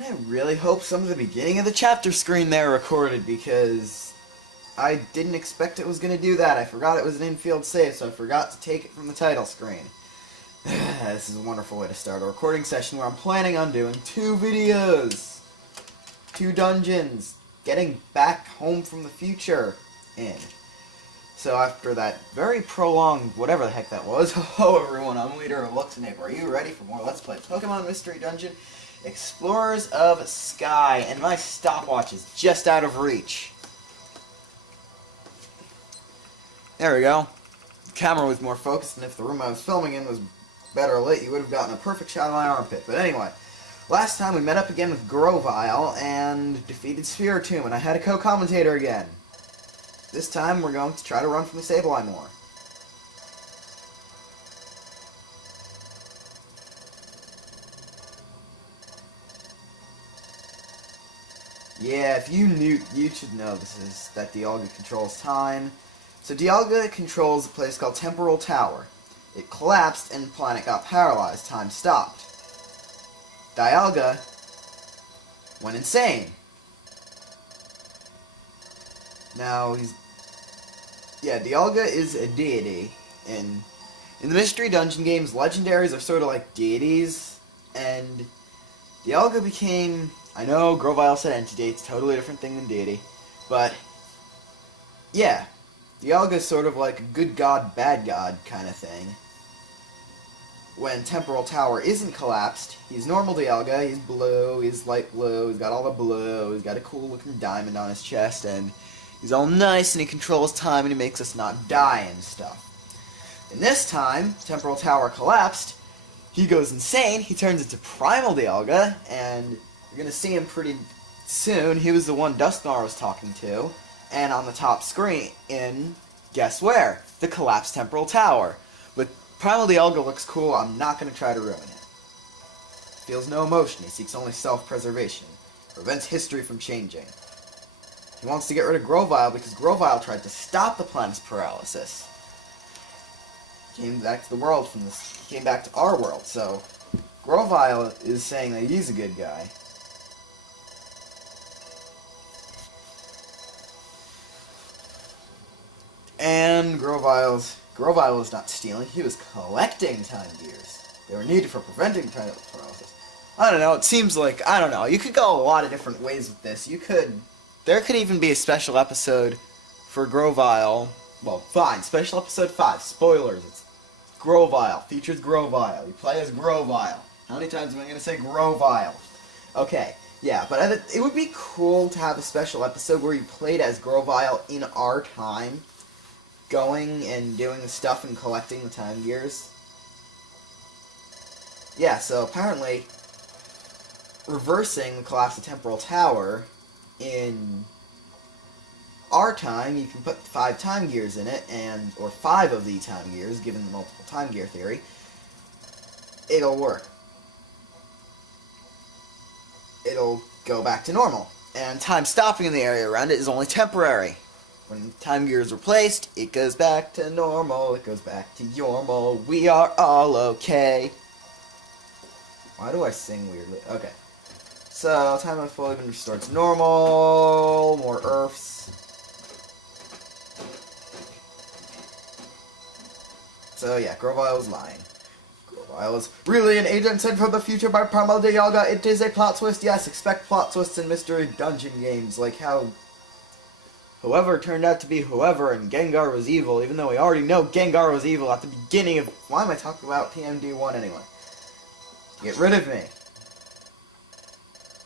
And I really hope some of the beginning of the chapter screen there recorded, because I didn't expect it was going to do that. I forgot it was an infield save, so I forgot to take it from the title screen. This is a wonderful way to start a recording session where I'm planning on doing 2 videos. 2 dungeons. Getting back home from the future in. So after that very prolonged whatever the heck that was, hello everyone, I'm LeaderofLuxinape. Are you ready for more Let's Play Pokemon Mystery Dungeon Explorers of Sky? And my stopwatch is just out of reach. There we go. The camera was more focused, and if the room I was filming in was better lit, you would have gotten a perfect shot of my armpit. But anyway, last time we met up again with Grovyle and defeated Spiritomb, and I had a co-commentator again. This time we're going to try to run from the Sableye more. Yeah, if you knew, you should know that Dialga controls time. So Dialga controls a place called Temporal Tower. It collapsed and the planet got paralyzed. Time stopped. Dialga went insane. Now Dialga is a deity. In the Mystery Dungeon games, legendaries are sort of like deities, and Dialga became, I know Grovyle said entity, it's a totally different thing than deity, but yeah, Dialga is sort of like a good god, bad god kind of thing. When Temporal Tower isn't collapsed, he's normal Dialga, he's blue, he's light blue, he's got all the blue, he's got a cool looking diamond on his chest, and he's all nice, and he controls time, and he makes us not die and stuff. And this time, Temporal Tower collapsed, he goes insane, he turns into Primal Dialga, and you're going to see him pretty soon. He was the one Dusknar was talking to, and on the top screen, guess where? The collapsed Temporal Tower. But Primal Dialga looks cool, I'm not going to try to ruin it. Feels no emotion, he seeks only self-preservation. Prevents history from changing. He wants to get rid of Grovyle because Grovyle tried to stop the planet's paralysis. Came back to the world from this. Came back to our world. So Grovyle is saying that he's a good guy. And Grovyle was not stealing. He was collecting time gears. They were needed for preventing paralysis. I don't know. It seems like, I don't know. You could go a lot of different ways with this. There could even be a special episode for Grovyle. Well, fine, special episode 5. Spoilers. It's Grovyle. Features Grovyle. You play as Grovyle. How many times am I going to say Grovyle? Okay, yeah, but it would be cool to have a special episode where you played as Grovyle in our time, going and doing the stuff and collecting the time gears. Yeah, so apparently, reversing the collapse of Temporal Tower in our time, you can put 5 time gears in it, or 5 of the time gears, given the multiple time gear theory. It'll work. It'll go back to normal. And time stopping in the area around it is only temporary. When time gear is replaced, it goes back to normal, it goes back to normal, we are all okay. Why do I sing weirdly? Okay. So, time of fully been restored to normal, more Earths. So yeah, Grovyle was lying. Grovyle is really an agent sent from the future by Primal Dialga. It is a plot twist, yes, expect plot twists in Mystery Dungeon games, like how whoever turned out to be whoever and Gengar was evil, even though we already know Gengar was evil at the beginning of... Why am I talking about PMD 1 anyway? Get rid of me.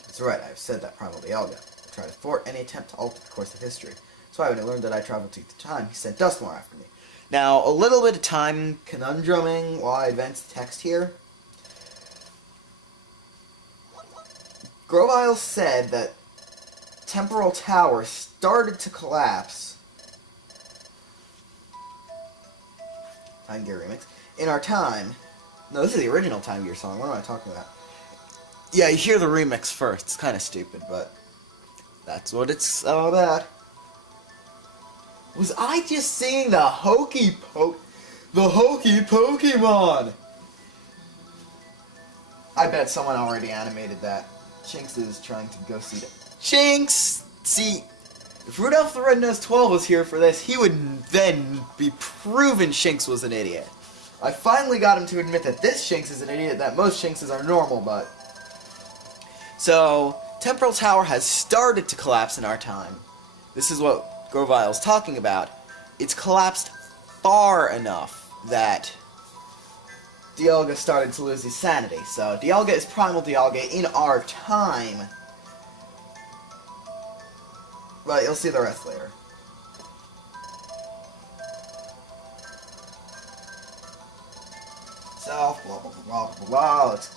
That's right, I've said that Primal Dialga. I tried to thwart any attempt to alter the course of history. That's why when he learned that I traveled to the time, he sent Dusknar after me. Now, a little bit of time conundruming while I advance the text here. Grovyle said that Temporal Tower started to collapse. Time Gear Remix. In our time. No, this is the original Time Gear song. What am I talking about? Yeah, you hear the remix first. It's kind of stupid, but that's what it's all about. Was I just seeing the hokey Pokemon? I bet someone already animated that. Shinx is trying to go see them. Shinx! See, if Rudolph the Red-Nosed 12 was here for this, he would then be proven Shinx was an idiot. I finally got him to admit that this Shinx is an idiot, that most Shinxes are normal, but... So, Temporal Tower has started to collapse in our time. This is what Grovile's talking about. It's collapsed far enough that Dialga started to lose his sanity. So, Dialga is Primal Dialga in our time. But you'll see the rest later. So, blah blah blah blah blah. Let's...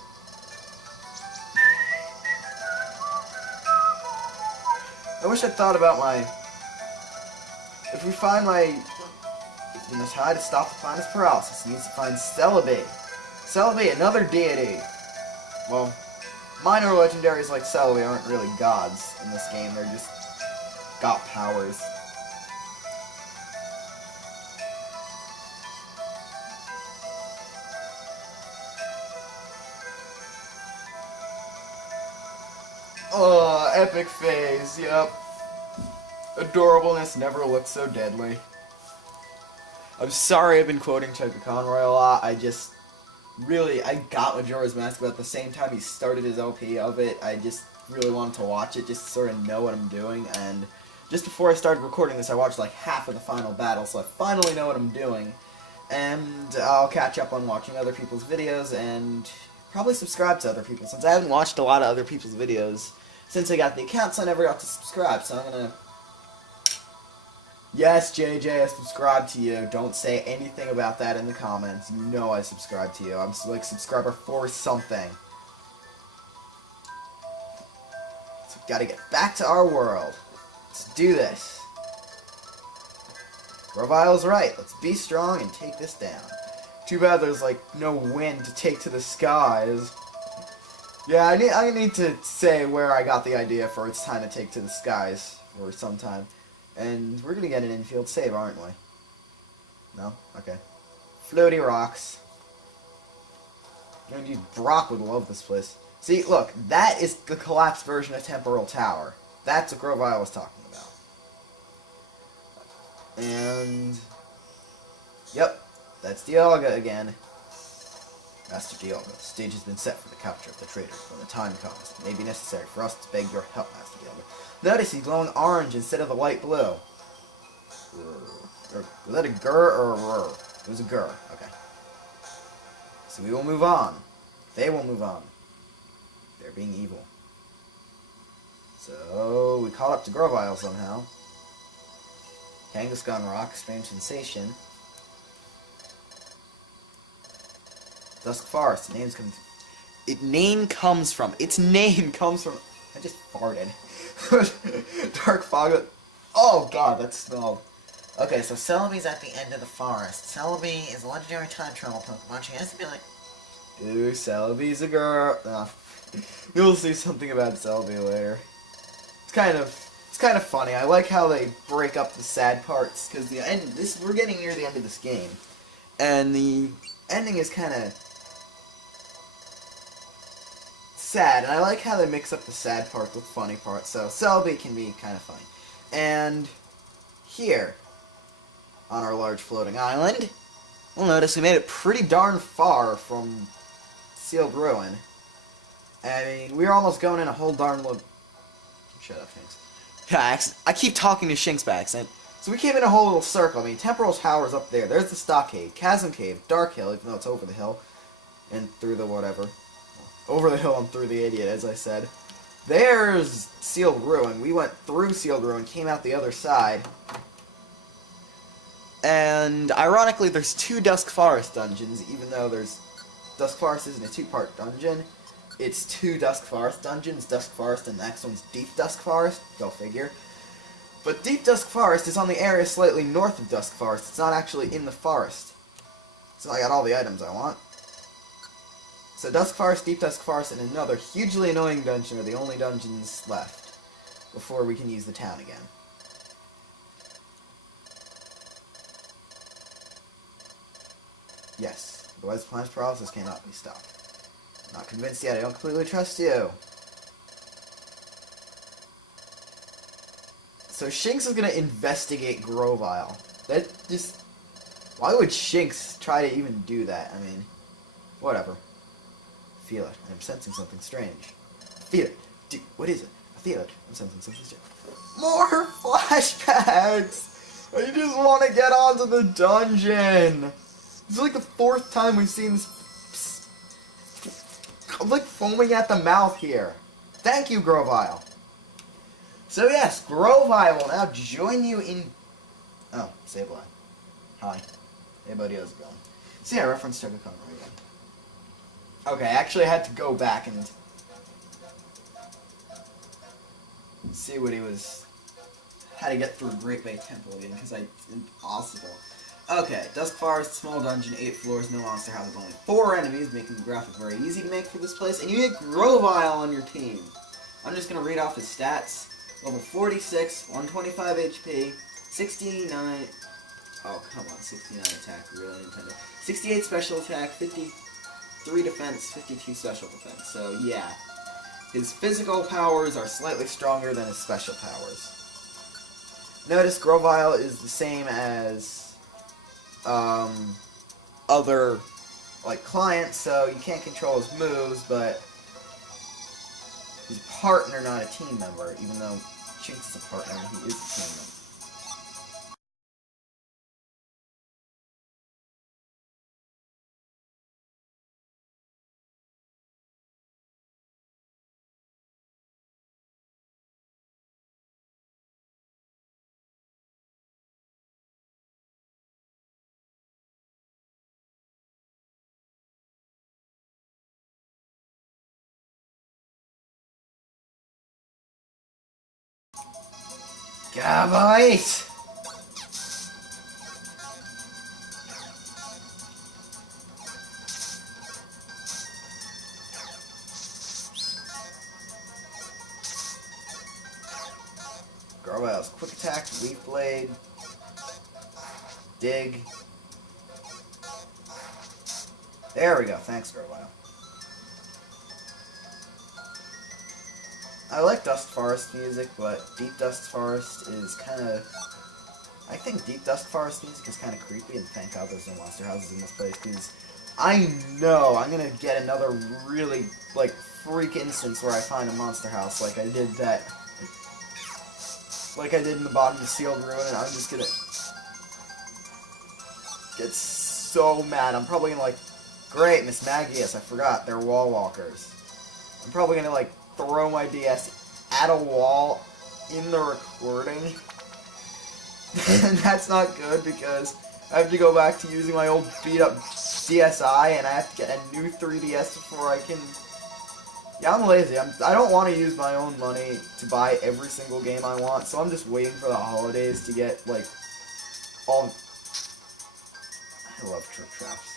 I wish I'd thought about my... If we find my... In the tide to stop the planet's paralysis, it needs to find Celebi. Celebi, another deity. Well, minor legendaries like Celebi aren't really gods in this game. They're just got powers. Oh, epic phase, yep. Adorableness never looked so deadly. I'm sorry I've been quoting Choco Conroy a lot. I got Majora's Mask, but at the same time he started his LP of it. I just really wanted to watch it just to sort of know what I'm doing, and just before I started recording this I watched like half of the final battle, so I finally know what I'm doing. And I'll catch up on watching other people's videos and probably subscribe to other people, since I haven't watched a lot of other people's videos since I got the account, so I never got to subscribe, so I'm gonna... Yes, JJ, I subscribe to you. Don't say anything about that in the comments. You know I subscribe to you. I'm like subscriber 4 something. So we gotta get back to our world. Let's do this. Grovile's right. Let's be strong and take this down. Too bad there's like no wind to take to the skies. Yeah, I need to say where I got the idea for it's time to take to the skies for some time. And we're gonna get an infield save, aren't we? No? Okay. Floaty rocks. And Brock would love this place. See, look, that is the collapsed version of Temporal Tower. That's what Grovile was talking about. And... Yep, that's Dialga again. Master Dialga, the stage has been set for the capture of the traitors. When the time comes, it may be necessary for us to beg your help, Master Dialga. Notice he's glowing orange instead of the light blue. Was that a gur or a rur? It was a gur. Okay. So we will move on. They will move on. They're being evil. So we caught up to Grovile somehow. Kangaskhan Rock, strange sensation. Dusk Forest. The name's coming. Its name comes from. I just farted. Dark fog. Oh god, that smelled. Okay, so Celebi's at the end of the forest. Celebi is a legendary time travel Pokemon. She has to be like, ooh, Celebi's a girl. You'll see something about Celebi later. It's kind of funny. I like how they break up the sad parts, because we're getting near the end of this game, and the ending is kind of sad, and I like how they mix up the sad parts with funny parts, so Celebi can be kind of funny. And here, on our large floating island, we'll notice we made it pretty darn far from Sealed Ruin. I mean, we were almost going in a whole darn load. Shut up, Shinx. Yeah, I keep talking to Shinx by accident. So we came in a whole little circle. I mean, Temporal Tower's up there. There's the Stockade, Chasm Cave, Dark Hill, even though it's over the hill, and through the whatever. Over the hill and through the idiot, as I said. There's Sealed Ruin. We went through Sealed Ruin, came out the other side. And ironically, there's 2 Dusk Forest dungeons, even though Dusk Forest isn't a 2-part dungeon. It's 2 Dusk Forest dungeons, Dusk Forest, and the next one's Deep Dusk Forest. Go figure. But Deep Dusk Forest is on the area slightly north of Dusk Forest. It's not actually in the forest. So I got all the items I want. So Dusk Forest, Deep Dusk Forest, and another hugely annoying dungeon are the only dungeons left before we can use the town again. Yes, otherwise the planet's paralysis cannot be stopped. I'm not convinced yet, I don't completely trust you. So Shinx is gonna investigate Grovyle. That just... Why would Shinx try to even do that? I mean, whatever. Feel it. I'm sensing something strange. Feel it. Dude, what is it? I feel it. I'm sensing something strange. More flashbacks! I just want to get onto the dungeon! It's like the 4th time we've seen this... I'm like foaming at the mouth here. Thank you, Grovyle. So yes, Grovyle will now join you in... Oh, Sableye. Hi. Hey buddy, how's it going? So yeah, I referenced Chugga Conroy again. Okay, actually I had to go back and see what he was... How to get through Great Bay Temple again, because it's impossible. Okay, Dusk Forest, small dungeon, 8 floors, no monster houses, only 4 enemies, making the graphic very easy to make for this place, and you get Grovyle on your team. I'm just going to read off his stats. Level 46, 125 HP, 69... Oh, come on, 69 attack, really, Nintendo. 68 special attack, 53 defense, 52 special defense, so yeah. His physical powers are slightly stronger than his special powers. Notice Grovyle is the same as other like clients, so you can't control his moves, but he's a partner, not a team member, even though Shinx is a partner and he is a team member. Gabite! Grovyle's quick attack, Leaf Blade, Dig. There we go, thanks Grovyle. I like Dusk Forest music, but Deep Dusk Forest is kind of... I think Deep Dusk Forest music is kind of creepy, and thank God there's no monster houses in this place, because I know I'm going to get another really, like, freak instance where I find a monster house, like I did that... Like I did in the bottom of the Sealed Ruin, and I'm just going to get so mad. I'm probably going to, like, great, Miss Magius, I forgot, they're wall walkers. I'm probably going to, like, throw my DS at a wall in the recording. And that's not good because I have to go back to using my old beat up DSi and I have to get a new 3DS before I can... Yeah, I'm lazy. I don't want to use my own money to buy every single game I want, so I'm just waiting for the holidays to get, like, all... I love Trip Traps.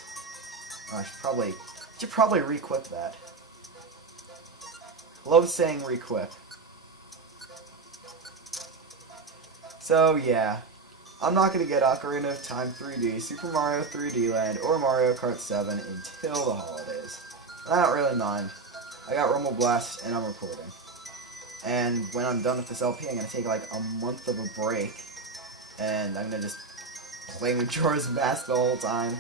Oh, I should probably re-equip that. Love saying re-equip. So, yeah. I'm not going to get Ocarina of Time 3D, Super Mario 3D Land, or Mario Kart 7 until the holidays. And I don't really mind. I got Rumble Blast, and I'm recording. And when I'm done with this LP, I'm going to take like a month of a break. And I'm going to just play Majora's Mask the whole time.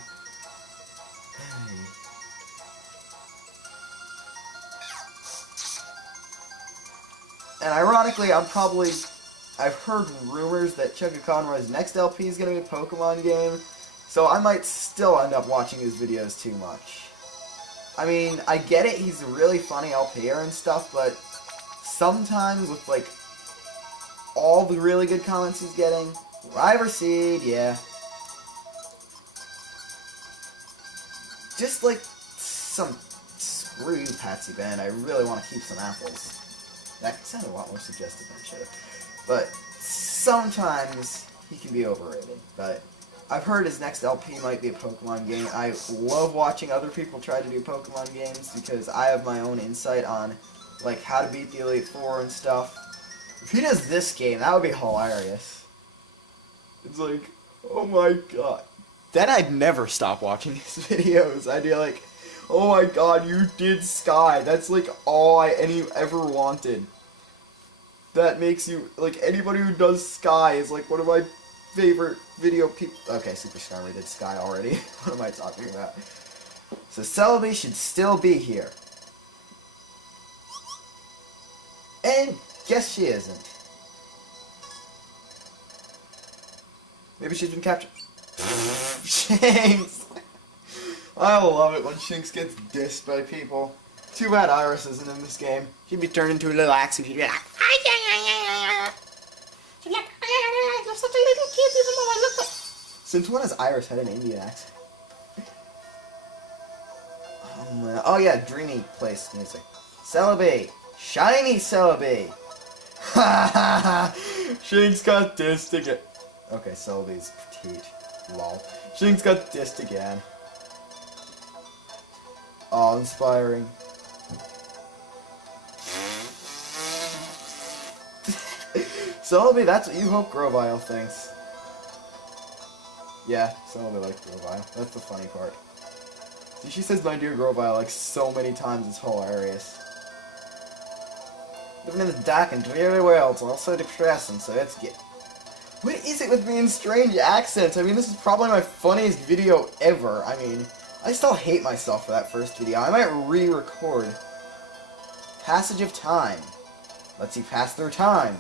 And ironically, I've heard rumors that Chugga Conroy's next LP is going to be a Pokemon game, so I might still end up watching his videos too much. I mean, I get it, he's a really funny LPer and stuff, but sometimes with, like, all the really good comments he's getting, River Seed, yeah. Just, like, some screw you, Patsy Band, I really want to keep some apples. That sounded a lot more suggestive than it should have. But sometimes he can be overrated. But I've heard his next LP might be a Pokemon game. I love watching other people try to do Pokemon games because I have my own insight on like how to beat the Elite Four and stuff. If he does this game, that would be hilarious. It's like, oh my god. Then I'd never stop watching his videos. I'd be like, oh my god, you did Sky. That's like all I ever wanted. that makes you, like, anybody who does Sky is, like, one of my favorite video people. Okay, Super Sky, we did Sky already. What am I talking about? So Celebi should still be here. And guess she isn't. Maybe she's been captured. Shanks! I love it when Shanks gets dissed by people. Too bad Iris isn't in this game. She'd be turned into a little axie. She'd be like, she'd be like, you're such a little kid even though I look like... Since when has Iris had an Indian accent? Oh yeah, dreamy place music. Celebi! Shiny Celebi! Ha ha ha! Shanks got dissed again. Okay, Celebi's petite. Lol. Shanks got dissed again. Oh, inspiring. Celebi, that's what you hope Grovile thinks. Yeah, Celebi likes Grovile. That's the funny part. See, she says my dear Grovile like so many times, it's hilarious. Living in the dark and dreary world's also depressing, so let's get... What is it with me in strange accents? I mean, this is probably my funniest video ever. I mean, I still hate myself for that first video. I might re-record. Passage of time. Let's see, pass through time.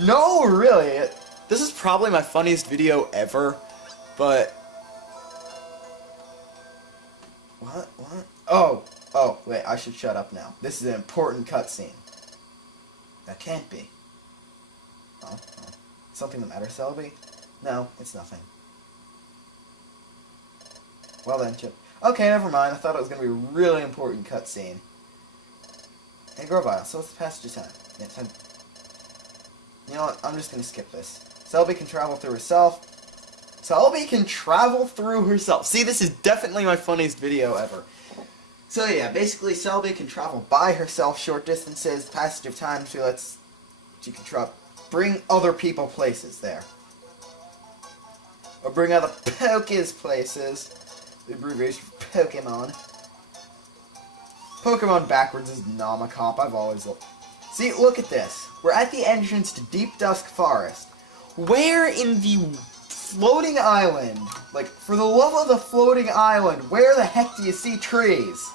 No, really. This is probably my funniest video ever, but... What? Oh, wait, I should shut up now. This is an important cutscene. That can't be. Oh. Something that matters, Celebi? No, it's nothing. Well then, Chip. Okay, never mind. I thought it was going to be a really important cutscene. Hey, Grovile, so what's the passage of time? Yeah, time. You know what? I'm just going to skip this. Celebi can travel through herself. Celebi can travel through herself. See, this is definitely my funniest video ever. So yeah, basically Celebi can travel by herself short distances. Passage of time, she can bring other people places there. Or bring other Pokés places. The abbreviation for Pokemon. Pokemon backwards is Namacop. I've always looked. See, look at this. We're at the entrance to Deep Dusk Forest. Where in the floating island, like, for the love of the floating island, where the heck do you see trees?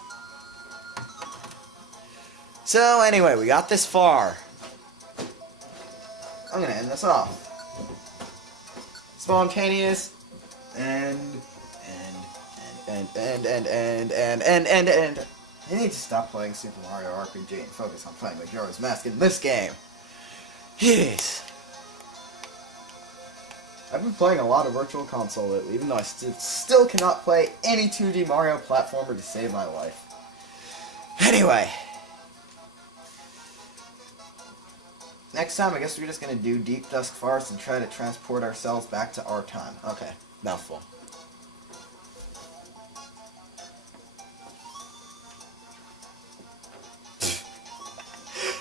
So, anyway, we got this far. I'm gonna end this off. Spontaneous, and I need to stop playing Super Mario RPG and focus on playing Majora's Mask in this game. Yes. I've been playing a lot of Virtual Console lately, even though I still cannot play any 2D Mario platformer to save my life. Anyway. Next time, I guess we're just gonna do Deep Dusk Forest and try to transport ourselves back to our time. Okay, mouthful.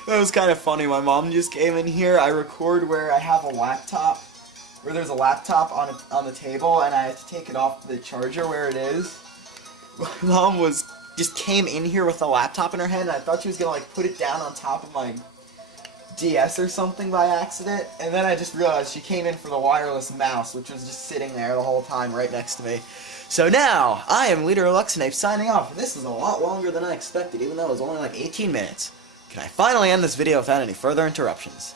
That was kind of funny. My mom just came in here. I record where I have a laptop, where there's a laptop on the table, and I have to take it off the charger where it is. My mom just came in here with a laptop in her hand, and I thought she was gonna like put it down on top of my DS or something by accident, and then I just realized she came in for the wireless mouse, which was just sitting there the whole time right next to me. So now, I am LeaderofLuxinape signing off, and this is a lot longer than I expected, even though it was only like 18 minutes. Can I finally end this video without any further interruptions?